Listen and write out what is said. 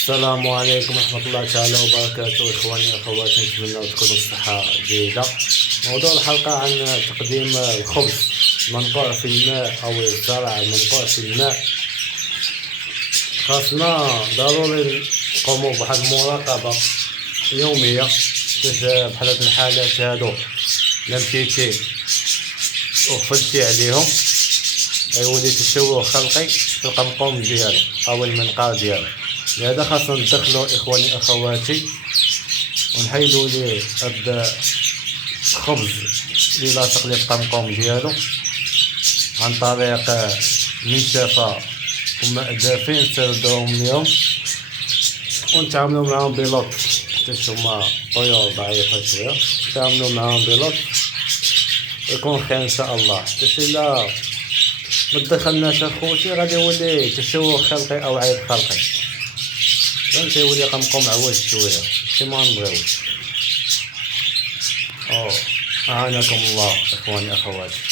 السلام عليكم ورحمة الله تعالى وبركاته. إخواني أخواتي، نتمنى تكونوا بصحة جيدة. موضوع الحلقة عن تقديم الخبز المنقوع في الماء أو الزرع المنقوع في الماء. خاصنا ضروري نقوموا بواحد المراقبة يومية، باش بحال هاد الحالات هادو لا مشيتي وغفلتي عليهم يولي تشوه خلقي في القمقم ديالو أو المنقار ديالو. لهذا خاصنا ندخلو إخواني أخواتي ونحيدو ليه هاد الخبز اللي لاصق ليه في القمقم ديالو عن طريق منشفة وماء دافي نسردوهم ليهم ونتعاملو معاهم بلطف، حيت هما طيور ضعيفة شوية. نتعاملو معاهم بلطف يكون خير إن شاء الله، حيت إلا متدخلناش أخوتي غادي يولي تشوه خلقي أو عيب خلقي، فهمتي؟ يولي قمقم عوج شوية كيما نبغيوش. أعانكم الله إخواني أخواتي.